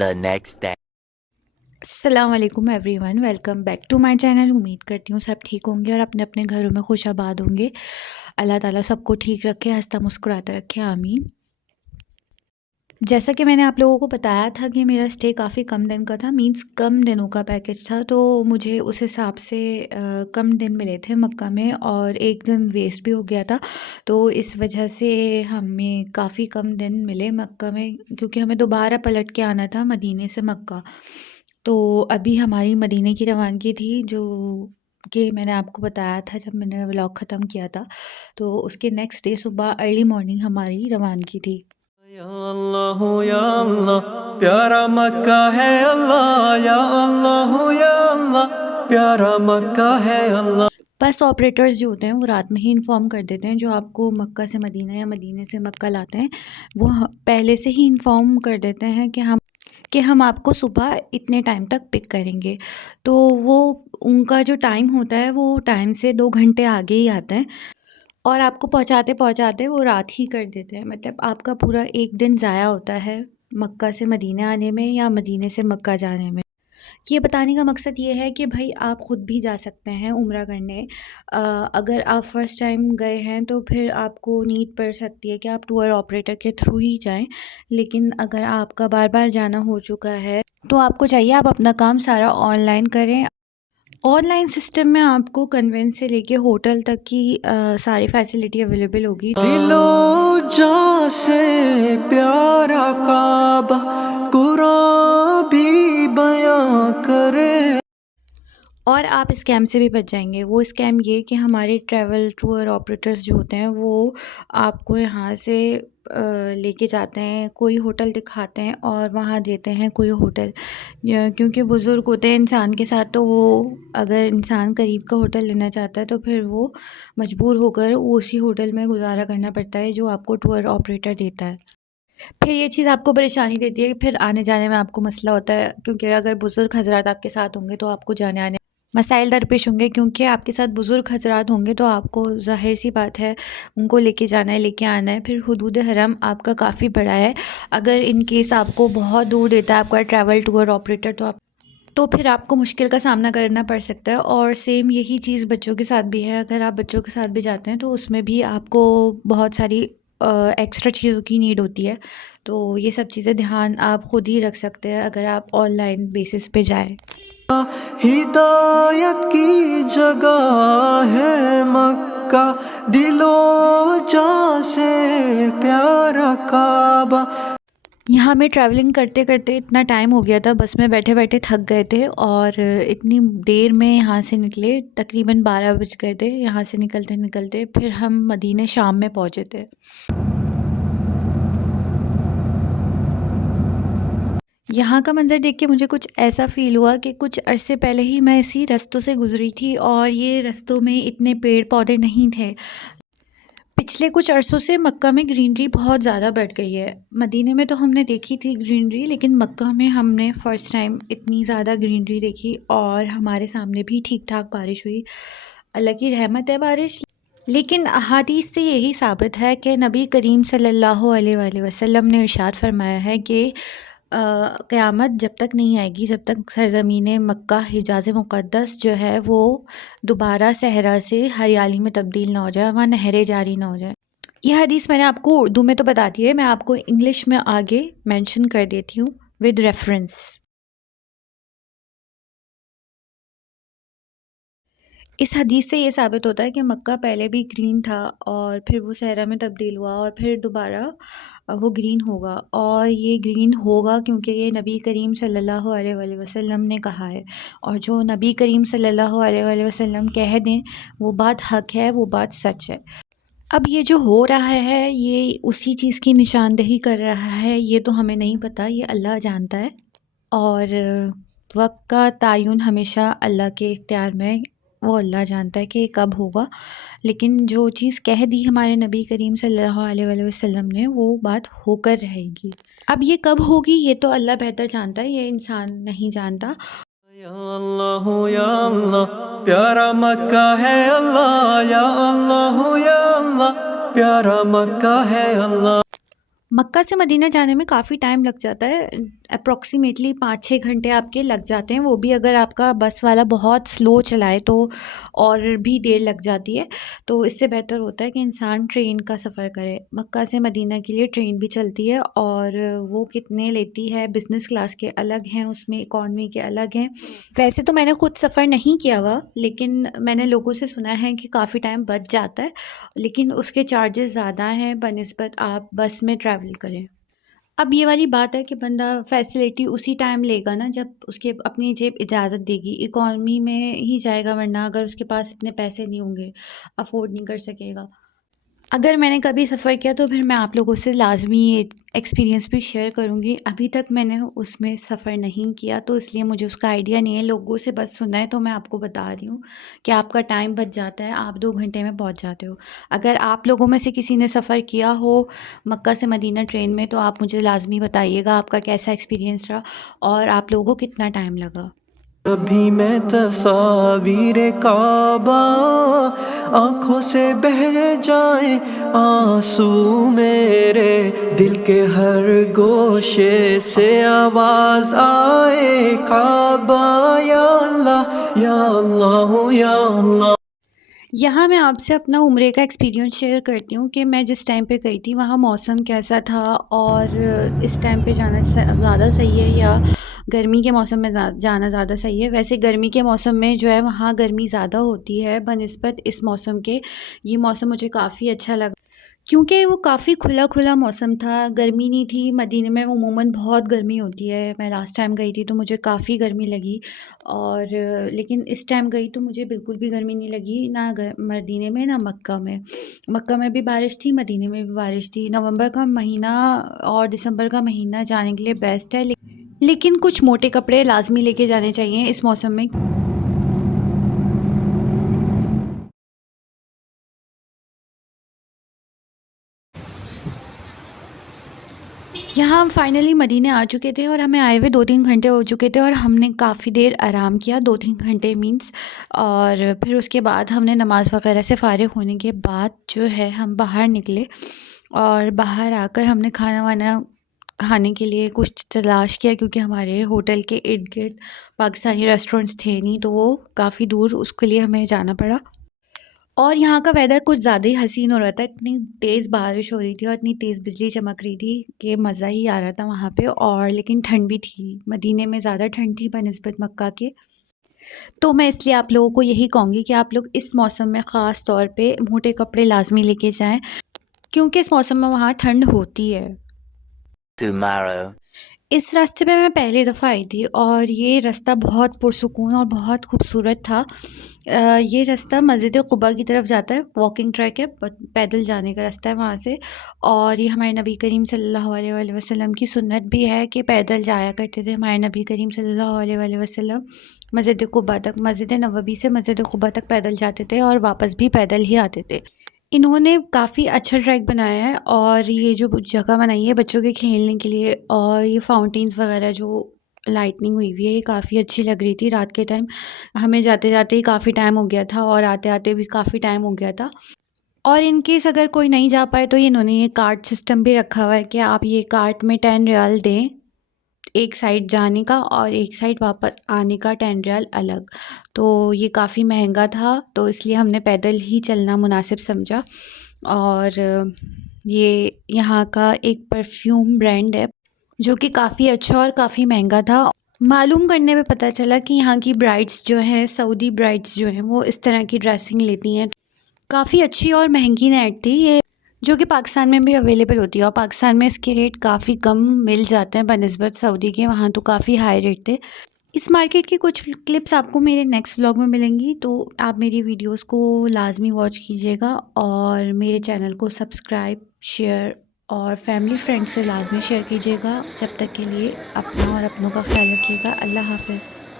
the next day. अस्सलाम वालेकुम everyone, welcome back to my channel. उम्मीद करती हूँ सब ठीक होंगे और अपने अपने घरों में खुश आबाद होंगे। अल्लाह ताला सबको ठीक रखे, हंसता मुस्कुराता रखे, आमीन। जैसा कि मैंने आप लोगों को बताया था कि मेरा स्टे काफ़ी कम दिन का था, मींस कम दिनों का पैकेज था, तो मुझे उस हिसाब से कम दिन मिले थे मक्का में और एक दिन वेस्ट भी हो गया था। तो इस वजह से हमें काफ़ी कम दिन मिले मक्का में, क्योंकि हमें दोबारा पलट के आना था मदीने से मक्का। तो अभी हमारी मदीने की रवानगी थी, जो कि मैंने आपको बताया था जब मैंने व्लॉग ख़त्म किया था। तो उसके नेक्स्ट डे सुबह अर्ली मॉर्निंग हमारी रवानगी थी। या अल्लाह या अल्लाह प्यारा मक्का है अल्लाह, या अल्लाह या अल्लाह प्यारा मक्का है अल्लाह। बस ऑपरेटर्स जो होते हैं वो रात में ही इन्फॉर्म कर देते हैं, जो आपको मक्का से मदीना या मदीने से मक्का लाते हैं वो पहले से ही इन्फॉर्म कर देते हैं कि हम आपको सुबह इतने टाइम तक पिक करेंगे। तो वो उनका जो टाइम होता है वो टाइम से 2 घंटे आगे ही आता है और आपको पहुँचाते-पहुँचाते वो रात ही कर देते हैं। मतलब आपका पूरा एक दिन ज़ाया होता है मक्का से मदीने आने में या मदीने से मक्का जाने में। ये बताने का मकसद ये है कि भाई आप ख़ुद भी जा सकते हैं उम्रा करने। अगर आप फ़र्स्ट टाइम गए हैं तो फिर आपको नीड पड़ सकती है कि आप टूर ऑपरेटर के थ्रू ही जाएँ। लेकिन अगर आपका बार-बार जाना हो चुका है तो आपको चाहिए आप अपना काम सारा ऑनलाइन करें। ऑनलाइन सिस्टम में आपको कन्वेंस से लेके होटल तक की सारी फैसिलिटी अवेलेबल होगी। दिलो जान से प्यारा काबा कुरान भी बयां करे। और आप स्कैम से भी बच जाएंगे। वो स्कैम ये कि हमारे ट्रैवल टूर ऑपरेटर्स जो होते हैं वो आपको यहाँ से लेके जाते हैं, कोई होटल दिखाते हैं और वहाँ देते हैं कोई होटल, क्योंकि बुज़ुर्ग होते हैं इंसान के साथ, तो वो अगर इंसान करीब का होटल लेना चाहता है तो फिर वो मजबूर होकर उसी होटल में गुजारा करना पड़ता है जो आपको टूर ऑपरेटर देता है। फिर ये चीज़ आपको परेशानी देती है, फिर आने जाने में आपको मसला होता है, क्योंकि अगर बुज़ुर्ग हज़रात आपके साथ होंगे तो आपको जाने आने मसाइल दरपेश होंगे, क्योंकि आपके साथ बुज़ुर्ग हज़रात होंगे तो आपको ज़ाहिर-सी बात है उनको लेके जाना है, लेके आना है। फिर हुदूद हरम आपका काफ़ी बड़ा है। अगर इन केस आपको बहुत दूर देता है आपका ट्रैवल टूर ऑपरेटर तो फिर आपको मुश्किल का सामना करना पड़ सकता है। और सेम यही चीज़ बच्चों के साथ भी है। अगर आप बच्चों के साथ भी जाते हैं तो उसमें भी आपको बहुत सारी एक्स्ट्रा चीज़ों की नीड होती है। तो ये सब चीज़ें ध्यान आप खुद ही रख सकते हैं अगर आप ऑनलाइन बेसिस पे जाएँ। हिदायत की जगह है मक्का, दिलो जान से प्यारा काबा। यहाँ में ट्रैवलिंग करते-करते इतना टाइम हो गया था, बस में बैठे-बैठे थक गए थे और इतनी देर में यहाँ से निकले, तकरीबन 12 बज गए थे यहाँ से निकलते-निकलते। फिर हम मदीने शाम में पहुँचे थे। यहाँ का मंज़र देख के मुझे कुछ ऐसा फ़ील हुआ कि कुछ अरसे पहले ही मैं इसी रास्तों से गुज़री थी और ये रास्तों में इतने पेड़-पौधे नहीं थे। पिछले कुछ अरसों से मक्का में ग्रीनरी बहुत ज़्यादा बढ़ गई है। मदीने में तो हमने देखी थी ग्रीनरी, लेकिन मक्का में हमने फ़र्स्ट टाइम इतनी ज़्यादा ग्रीनरी देखी और हमारे सामने भी ठीक-ठाक बारिश हुई। अल्लाह की रहमत है बारिश। लेकिन अहादीस से यही साबित है कि नबी करीम सल्लल्लाहु अलैहि वसल्लम ने इरशाद फरमाया है कि क़यामत जब तक नहीं आएगी, जब तक सरज़मीन मक्का हिजाज़ मुक़द्दस जो है वो दोबारा सहरा से हरियाली में तब्दील ना हो जाए, वहाँ नहरें जारी ना हो जाए। यह हदीस मैंने आपको उर्दू में तो बता दी है, मैं आपको इंग्लिश में आगे मेंशन कर देती हूँ विद रेफरेंस। इस हदीस से ये साबित होता है कि मक्का पहले भी ग्रीन था और फिर वो सहरा में तब्दील हुआ और फिर दोबारा वो ग्रीन होगा। और ये ग्रीन होगा क्योंकि ये नबी करीम सल्लल्लाहु अलैहि वसल्लम ने कहा है, और जो नबी करीम सल्लल्लाहु अलैहि वसल्लम कह दें वो बात हक़ है, वो बात सच है। अब ये जो हो रहा है ये उसी चीज़ की निशानदेही कर रहा है, ये तो हमें नहीं पता, ये अल्लाह जानता है। और वक्त का तयन हमेशा अल्लाह के इख्तियार में है, वो अल्लाह जानता है कि कब होगा। लेकिन जो चीज़ कह दी हमारे नबी करीम सल्लल्लाहु अलैहि वसल्लम ने वो बात होकर रहेगी। अब ये कब होगी ये तो अल्लाह बेहतर जानता है, ये इंसान नहीं जानता। या अल्लाह या अल्लाह प्यारा मक्का है अल्लाह, या अल्लाह या अल्लाह प्यारा मक्का है अल्लाह। मक्का से मदीना जाने में काफ़ी टाइम लग जाता है। अप्रॉक्सीमेटली 5-6 घंटे आपके लग जाते हैं, वो भी अगर आपका बस वाला बहुत स्लो चलाए तो और भी देर लग जाती है। तो इससे बेहतर होता है कि इंसान ट्रेन का सफ़र करे। मक्का से मदीना के लिए ट्रेन भी चलती है और वो कितने लेती है, बिज़नेस क्लास के अलग हैं, उसमें इकॉनमी के अलग हैं। वैसे तो मैंने खुद सफ़र नहीं किया हुआ, लेकिन मैंने लोगों से सुना है कि काफ़ी टाइम बच जाता है, लेकिन उसके चार्जेस ज़्यादा हैं बनिस्बत आप बस में ट्रैवल करें। अब ये वाली बात है कि बंदा फैसिलिटी उसी टाइम लेगा ना जब उसके अपनी जेब इजाज़त देगी। इकॉनमी में ही जाएगा, वरना अगर उसके पास इतने पैसे नहीं होंगे, अफ़ोर्ड नहीं कर सकेगा। अगर मैंने कभी सफ़र किया तो फिर मैं आप लोगों से लाज़मी ये एक्सपीरियंस भी शेयर करूँगी। अभी तक मैंने उसमें सफ़र नहीं किया तो इसलिए मुझे उसका आइडिया नहीं है, लोगों से बस सुना है तो मैं आपको बता रही हूँ कि आपका टाइम बच जाता है, आप 2 घंटे में पहुँच जाते हो। अगर आप लोगों में से किसी ने सफ़र किया हो मक्का से मदीना ट्रेन में तो आप मुझे लाज़मी बताइएगा आपका कैसा एक्सपीरियंस रहा और आप लोगों को कितना टाइम लगा। कभी मैं तस्वीर काबा आंखों से बह जाए आंसू मेरे दिल के हर गोशे से आवाज आए काबा या अल्लाह या अल्लाह या अल्लाह। यहाँ मैं आपसे अपना उम्रे का एक्सपीरियंस शेयर करती हूँ कि मैं जिस टाइम पे गई थी वहाँ मौसम कैसा था और इस टाइम पे जाना ज़्यादा सही है या गर्मी के मौसम में जाना ज़्यादा सही है। वैसे गर्मी के मौसम में जो है वहाँ गर्मी ज़्यादा होती है बनिस्बत इस मौसम के। ये मौसम मुझे काफ़ी अच्छा लगा क्योंकि वो काफ़ी खुला-खुला मौसम था, गर्मी नहीं थी। मदीने में अमूमन बहुत गर्मी होती है, मैं लास्ट टाइम गई थी तो मुझे काफ़ी गर्मी लगी और लेकिन इस टाइम गई तो मुझे बिल्कुल भी गर्मी नहीं लगी, ना मदीने में ना मक्का में। मक्का में भी बारिश थी, मदीने में भी बारिश थी। नवंबर का महीना और दिसंबर का महीना जाने के लिए बेस्ट है, लेकिन कुछ मोटे कपड़े लाज़मी लेके जाने चाहिए इस मौसम में। यहाँ हम फाइनली मदीने आ चुके थे और हमें आए हुए 2-3 घंटे हो चुके थे और हमने काफ़ी देर आराम किया, 2-3 घंटे मीन्स। और फिर उसके बाद हमने नमाज़ वग़ैरह से फ़ारिग होने के बाद जो है हम बाहर निकले और बाहर आकर हमने खाना-वाना खाने के लिए कुछ तलाश किया क्योंकि हमारे होटल के इर्द-गिर्द पाकिस्तानी रेस्टोरेंट्स थे नहीं, तो वो काफ़ी दूर उसके लिए हमें जाना पड़ा। और यहाँ का वेदर कुछ ज़्यादा ही हसीन हो रहा था, इतनी तेज़ बारिश हो रही थी और इतनी तेज़ बिजली चमक रही थी कि मज़ा ही आ रहा था वहाँ पे। और लेकिन ठंड भी थी, मदीने में ज़्यादा ठंड थी बनिस्बत मक्का के। तो मैं इसलिए आप लोगों को यही कहूँगी कि आप लोग इस मौसम में ख़ास तौर पे मोटे कपड़े लाज़मी लेके जाएँ क्योंकि इस मौसम में वहाँ ठंड होती है। Tomorrow. इस रास्ते पे मैं पहली दफ़ा आई थी और ये रास्ता बहुत पुरसुकून और बहुत खूबसूरत था। ये रास्ता मस्जिद क़ुबा की तरफ जाता है, वॉकिंग ट्रैक है, पैदल जाने का रास्ता है वहाँ से। और ये हमारे नबी करीम सल्लल्लाहु अलैहि वसल्लम की सुन्नत भी है कि पैदल जाया करते थे हमारे नबी करीम सल्लल्लाहु अलैहि वसल्लम मस्जिद क़ुबा तक, मस्जिद नबवी से मस्जिद क़ुबा तक पैदल जाते थे और वापस भी पैदल ही आते थे। इन्होंने काफ़ी अच्छा ट्रैक बनाया है और ये जो जगह बनाई है बच्चों के खेलने के लिए और ये फाउंटेन्स वगैरह जो लाइटनिंग हुई हुई है ये काफ़ी अच्छी लग रही थी रात के टाइम। हमें जाते-जाते ही काफ़ी टाइम हो गया था और आते-आते भी काफ़ी टाइम हो गया था। और इन केस अगर कोई नहीं जा पाए तो इन्होंने ये कार्ड सिस्टम भी रखा हुआ है कि आप ये कार्ड में 10 रियाल दें, एक साइड जाने का और एक साइड वापस आने का 10 रियाल अलग। तो ये काफ़ी महंगा था तो इसलिए हमने पैदल ही चलना मुनासिब समझा। और ये यहाँ का एक परफ्यूम ब्रांड है जो कि काफ़ी अच्छा और काफ़ी महंगा था। मालूम करने में पता चला कि यहाँ की ब्राइड्स जो हैं, सऊदी ब्राइड्स जो हैं, वो इस तरह की ड्रेसिंग लेती हैं। काफ़ी अच्छी और महंगी नेट थी ये, जो कि पाकिस्तान में भी अवेलेबल होती है और पाकिस्तान में इसके रेट काफ़ी कम मिल जाते हैं बनिस्बत सऊदी के, वहाँ तो काफ़ी हाई रेट थे। इस मार्केट की कुछ क्लिप्स आपको मेरे नेक्स्ट व्लॉग में मिलेंगी, तो आप मेरी वीडियोस को लाज़मी वॉच कीजिएगा और मेरे चैनल को सब्सक्राइब, शेयर और फैमिली फ्रेंड्स से लाज़मी शेयर कीजिएगा। जब तक के लिए अपना और अपनों का ख्याल रखिएगा। अल्लाह हाफ़िज़।